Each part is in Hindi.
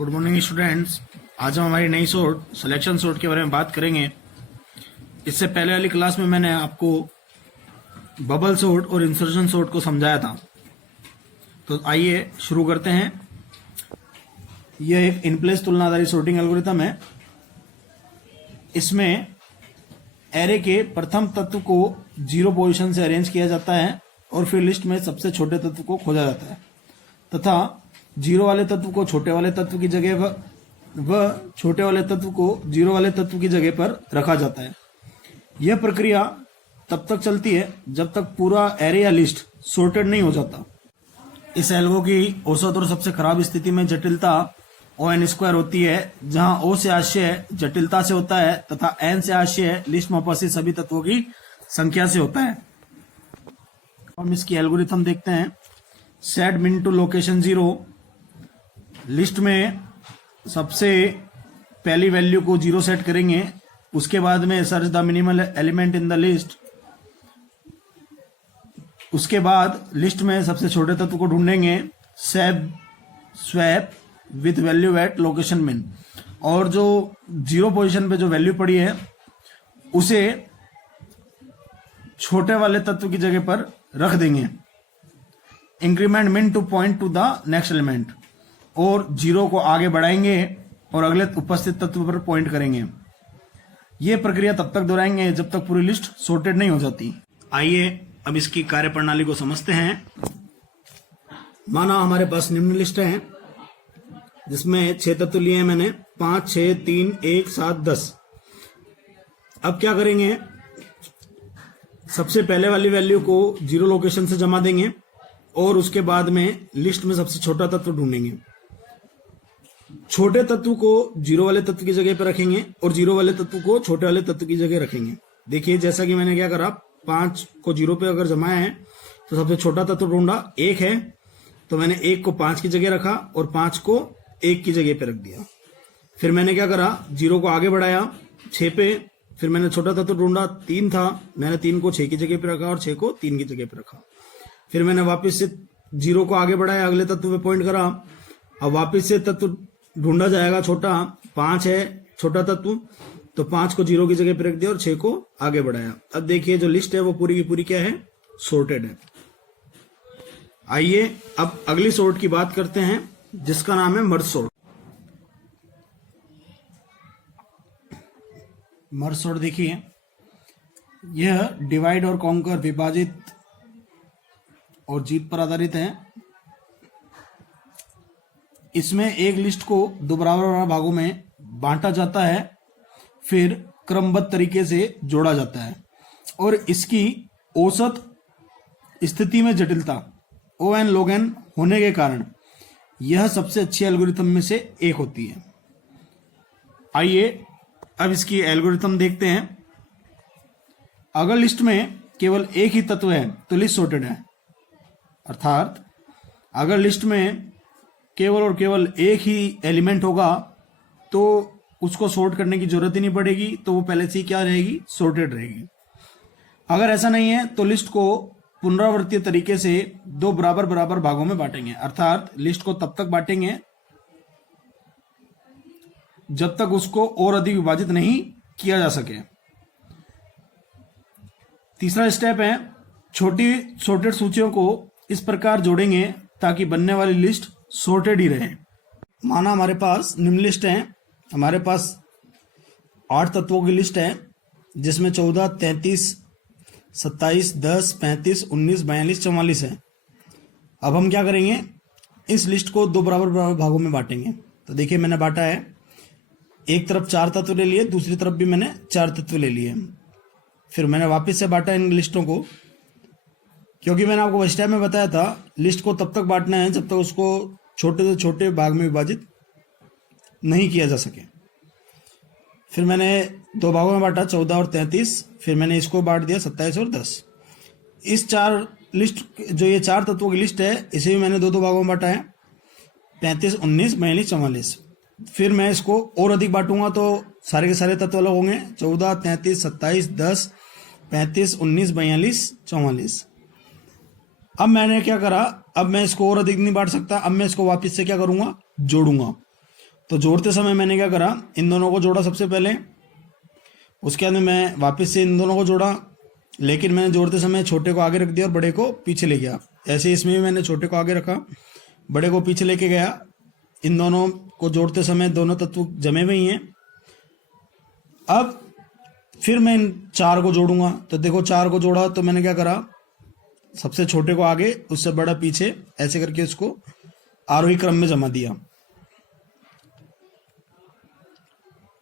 Good morning students. आज हम हमारी नई सोर्ट सिलेक्शन सोर्ट के बारे में बात करेंगे। इससे पहले वाली क्लास में मैंने आपको बबल सोर्ट और इंसर्शन सोर्ट को समझाया था। तो आइए शुरू करते हैं। यह एक इनप्लेस तुलना आधारित सोर्टिंग एल्गोरिथम है। इसमें एरे के प्रथम तत्व को जीरो पोजीशन से अरेंज किया जाता है और फिर लिस्ट में सबसे छोटे तत्व को खोजा जाता है तथा जीरो वाले तत्व को छोटे वाले तत्व की जगह व छोटे वाले तत्व को जीरो वाले तत्व की जगह पर रखा जाता है। यह प्रक्रिया तब तक चलती है जब तक पूरा एरे या लिस्ट सॉर्टेड नहीं हो जाता। इस एल्गो की औसत और सबसे खराब स्थिति में जटिलता O(n)² होती है, जहां O से आशय जटिलता से होता है तथा n से आशय लिस्ट में उपस्थित सभी तत्वों की संख्या से होता है। हम इसकी एल्गोरिथम देखते हैं। सेट मिन टू लोकेशन 0। लिस्ट में सबसे पहली वैल्यू को 0 सेट करेंगे। उसके बाद में search the minimal element in the list. उसके बाद लिस्ट में सबसे छोटे तत्व को ढूंढेंगे। Swap with value at location min, और जो 0 पोजीशन पे जो वैल्यू पड़ी है उसे छोटे वाले तत्व की जगह पर रख देंगे। इंक्रीमेंट मिन two point two the next element, और 0 को आगे बढ़ाएंगे और अगले उपस्थित तत्व पर पॉइंट करेंगे। यह प्रक्रिया तब तक दोहराएंगे जब तक पूरी लिस्ट सॉर्टेड नहीं हो जाती। आइए अब इसकी कार्यप्रणाली को समझते हैं। माना हमारे पास निम्न लिस्ट है जिसमें 6 तत्व लिए हैं मैंने, 5, 6, 3, 1, 7, 10। अब क्या करेंगे, सबसे पहले वाली वैल्यू को 0 लोकेशन से जमा देंगे और उसके बाद में लिस्ट में सबसे छोटा तत्व ढूंढेंगे। छोटे तत्व को 0 वाले तत्व की जगह पर रखेंगे और 0 वाले तत्व को छोटे वाले तत्व की जगह रखेंगे। देखिए जैसा कि मैंने क्या करा, 5 को 0 पे अगर जमाया है तो सबसे छोटा तत्व ढूंढा 1 है, तो मैंने 1 को 5 की जगह रखा और 5 को 1 की जगह पे रख दिया। फिर मैंने क्या करा, 0 को आगे बढ़ाया 6 पे, फिर मैंने छोटा तत्व ढूंढा 3 था, मैंने 3 को 6 की जगह पे रखा और 6 को 3 की जगह पे रखा। फिर मैंने वापस से 0 को आगे बढ़ाया, अगले तत्व पे पॉइंट करा। अब वापस से तत्व ढूंढा जाएगा, छोटा 5 है छोटा तत्व, तो 5 को 0 की जगह पे रख दिया और 6 को आगे बढ़ाया। अब देखिए जो लिस्ट है वो पूरी की पूरी क्या है, सॉर्टेड है। आइए अब अगली सॉर्ट की बात करते हैं जिसका नाम है मर्ज सॉर्ट। मर्ज सॉर्ट देखिए, यह डिवाइड और कॉन्कर, विभाजित और जीत पर आधारित है। इसमें एक लिस्ट को 2 बराबर भागों में बांटा जाता है, फिर क्रमबद्ध तरीके से जोड़ा जाता है और इसकी औसत स्थिति में जटिलता O(n) log n होने के कारण यह सबसे अच्छी एल्गोरिथम में से एक होती है। आइए अब इसकी एल्गोरिथम देखते हैं। अगर लिस्ट में केवल एक ही तत्व है तो लिस्ट सॉर्टेड है, अर्थात अगर लिस्ट में केवल और केवल एक ही एलिमेंट होगा तो उसको सॉर्ट करने की जरूरत ही नहीं पड़ेगी, तो वो पहले से ही क्या रहेगी, सॉर्टेड रहेगी। अगर ऐसा नहीं है तो लिस्ट को पुनरावृत्तीय तरीके से 2 बराबर बराबर भागों में बांटेंगे, अर्थात लिस्ट को तब तक बांटेंगे जब तक उसको और अधिक विभाजित नहीं किया जा सके। तीसरा स्टेप है, छोटी सॉर्टेड सूचियों को इस प्रकार जोड़ेंगे ताकि बनने वाली लिस्ट सॉर्टेड ही रहे। माना हमारे पास निम्न लिस्ट है, हमारे पास 8 तत्वों की लिस्ट है जिसमें 14, 33, 27, 10, 35, 19, 42, 44 है। अब हम क्या करेंगे, इस लिस्ट को 2 बराबर बराबर भागों में बांटेंगे। तो देखिए मैंने बांटा है, एक तरफ 4 तत्व ले लिए, दूसरी तरफ भी मैंने 4 तत्व ले लिए। फिर मैंने वापस से बांटा इन लिस्टों को, क्योंकि मैंने आपको फर्स्ट टाइम में बताया था लिस्ट को तब तक बांटना है जब तक उसको छोटे से छोटे भाग में विभाजित नहीं किया जा सके। फिर मैंने 2 भागों में बांटा, 14 और 33, फिर मैंने इसको बांट दिया 27 और 10। इस 4 लिस्ट, जो ये 4 तत्वों की लिस्ट है, इसे भी मैंने 2-2 भागों में बांटा है, 35, 19, 42, 44। फिर मैं इसको और अधिक बांटूंगा तो सारे के सारे तत्व अलग होंगे, 14, 33, 27, 10, 35, 19, 42, 44। अब मैंने क्या करा, अब मैं इसको और अधिक नहीं बांट सकता, अब मैं इसको वापस से क्या करूंगा, जोड़ूंगा। तो जोड़ते समय मैंने क्या करा, इन दोनों को जोड़ा सबसे पहले, उसके बाद में मैं वापस से इन दोनों को जोड़ा, लेकिन मैंने जोड़ते समय छोटे को आगे रख दिया और बड़े को पीछे ले गया। ऐसे इसमें भी मैंने छोटे को आगे रखा, बड़े को पीछे लेके गया। इन दोनों को जोड़ते समय दोनों तत्व जमे हुए ही हैं। अब फिर मैं इन 4 को जोड़ूंगा। तो देखो 4 को जोड़ा तो मैंने क्या करा, सबसे छोटे को आगे, उससे बड़ा पीछे, ऐसे करके उसको आरोही क्रम में जमा दिया।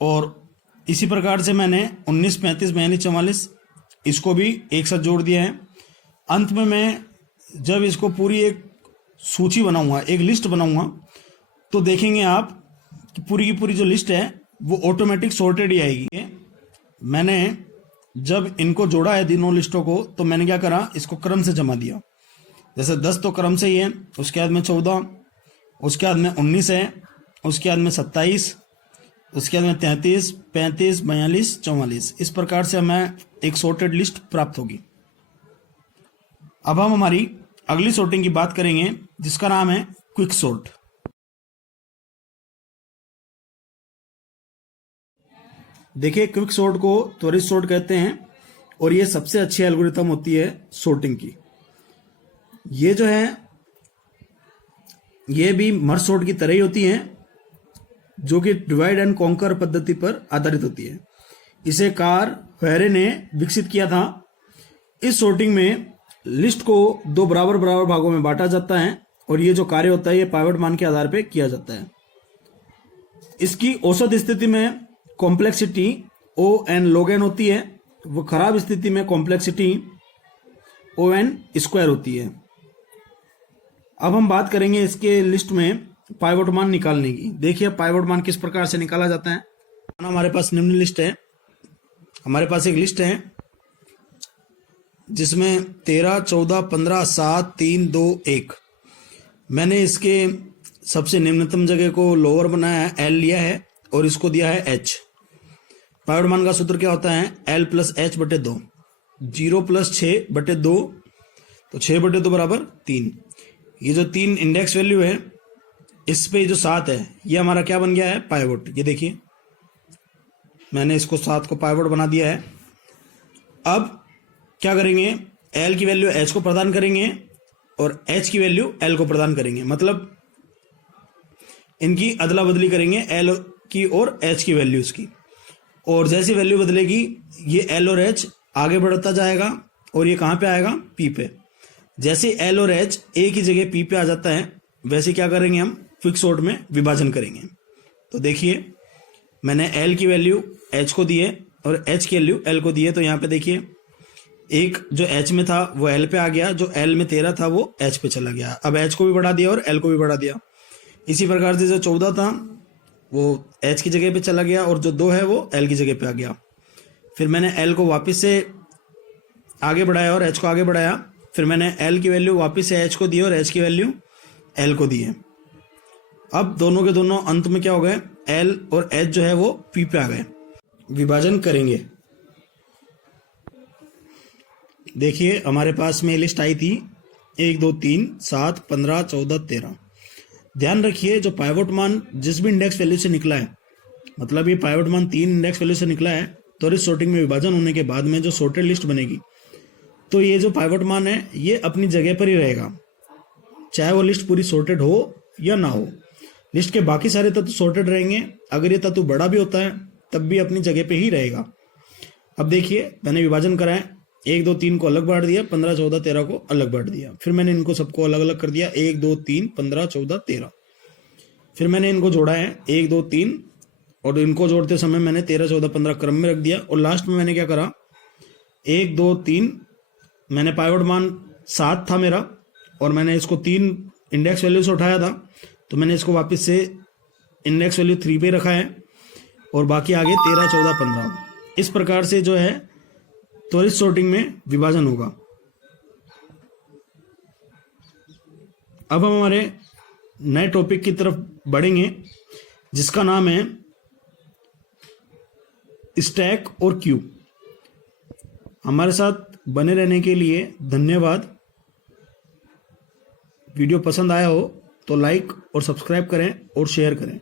और इसी प्रकार से मैंने 19, 35, 42, 44 इसको भी एक साथ जोड़ दिया है। अंत में मैं जब इसको पूरी एक सूची बनाऊंगा, एक लिस्ट बनाऊंगा, तो देखेंगे आप कि पूरी की पूरी जो लिस्ट है वो ऑटोमेटिक सॉर्टेड ही आएगी। मैंने जब इनको जोड़ा है तीनों लिस्टों को, तो मैंने क्या करा, इसको क्रम से जमा दिया। जैसे 10 तो क्रम से ही है, उसके बाद में 14, उसके बाद में 19 है, उसके बाद में 27, उसके बाद में 33, 35, 42, 44। इस प्रकार से हमें एक सॉर्टेड लिस्ट प्राप्त होगी। अब हम हमारी अगली सॉर्टिंग की बात करेंगे, जिसका नाम है क्विक सॉर्ट। देखिए, क्विक सॉर्ट को त्वरित सॉर्ट कहते हैं और ये सबसे अच्छी एल्गोरिथम होती है सॉर्टिंग की। ये जो है, ये भी मर्ज सॉर्ट की तरह ही होती है, जो कि डिवाइड एंड कॉन्कर पद्धति पर आधारित होती है। इसे कार्ल फेरे ने विकसित किया था। इस सॉर्टिंग में लिस्ट को 2 बराबर बराबर भागों में बांटा जाता है और ये जो कार्य होता है ये पाइवट मान के आधार पर किया जाता है। इसकी औसत स्थिति में कॉम्प्लेक्सिटी O(n) log n होती है, वो खराब स्थिति में कॉम्प्लेक्सिटी O(n) स्क्वायर होती है। अब हम बात करेंगे इसके लिस्ट में पाइवट मान निकालने की। देखिए पाइवट मान किस प्रकार से निकाला जाता है। हमारे पास निम्न लिस्ट है, हमारे पास एक लिस्ट है जिसमें 13, 14, 15, 7, 3, 2, 1। मैंने इसके सबसे निम्नतम जगह को लोअर बनाया है, L लिया है और इसको दिया है H। पाइवट मान का सूत्र क्या होता है, L + H/2, 0 + 6/2, तो 6/2 बराबर 3। ये जो 3 इंडेक्स वैल्यू है, इस पे जो 7 है, ये हमारा क्या बन गया है, पाइवट। ये देखिए मैंने इसको 7 को पाइवट बना दिया है। अब क्या करेंगे, L की वैल्यू H को प्रदान करेंगे और H की वैल्यू L को प्रदान करेंगे, मतलब इनकी अदला बदली करेंगे, L की और H की वैल्यूज की। और जैसी वैल्यू बदलेगी ये L और H आगे बढ़ता जाएगा और ये कहाँ पे आएगा, P पे। जैसे L और H एक ही जगह P पे आ जाता है, वैसे क्या करेंगे, हम क्विक सॉर्ट में विभाजन करेंगे। तो देखिए मैंने L की वैल्यू H को दी है और H की वैल्यू L को दी है। तो यहाँ पे देखिए एक जो H में था वो L पे आ गया, जो L में 13 था वो H पे चला गया। अब H को भी बढ़ा दिया और L को भी बढ़ा दिया। इसी प्रकार से जो 14 था वो H की जगह पे चला गया और जो 2 है वो L की जगह पे आ गया। फिर मैंने L को वापस से आगे बढ़ाया और H को आगे बढ़ाया। फिर मैंने L की वैल्यू वापस से H को दी और H की वैल्यू L को दी है। अब दोनों के दोनों अंत में क्या हो गए, L और H जो है वो P पे आ गए। विभाजन करेंगे। देखिए हमारे पास में लिस्ट आई थी 1, 2, 3, 7, 15, 14, 13। ध्यान रखिए जो पाइवट मान जिस भी इंडेक्स वैल्यू से निकला है, मतलब ये पाइवट मान 3 इंडेक्स वैल्यू से निकला है, तो इस सॉर्टिंग में विभाजन होने के बाद में जो सॉर्टेड लिस्ट बनेगी, तो ये जो पाइवट मान है ये अपनी जगह पर ही रहेगा, चाहे वो लिस्ट पूरी सॉर्टेड हो या ना हो। लिस्ट के बाकी सारे तत्व सॉर्टेड रहेंगे, अगर ये तत्व बड़ा भी होता है तब भी अपनी जगह पे ही रहेगा। अब देखिए मैंने विभाजन करा है, 1, 2, 3 को अलग बांट दिया, 15, 14, 13 को अलग बांट दिया। फिर मैंने इनको सबको अलग अलग कर दिया, 1, 2, 3, 15, 14, 13। फिर मैंने इनको जोड़ा है 1, 2, 3 और इनको जोड़ते समय मैंने 13, 14, 15 क्रम में रख दिया। और लास्ट में मैंने क्या करा, 1, 2, 3, मैंने पाइवट मान 7 था मेरा और मैंने इसको 3 इंडेक्स वैल्यू से उठाया था, तो मैंने इसको वापस से इंडेक्स वैल्यू 3 पे रखा है और बाकी आगे 13, 14, 15। इस प्रकार से जो है त्वरित सॉर्टिंग में विभाजन होगा। अब हम हमारे नए टॉपिक की तरफ बढ़ेंगे जिसका नाम है स्टैक और क्यू। हमारे साथ बने रहने के लिए धन्यवाद। वीडियो पसंद आया हो तो लाइक और सब्सक्राइब करें और शेयर करें।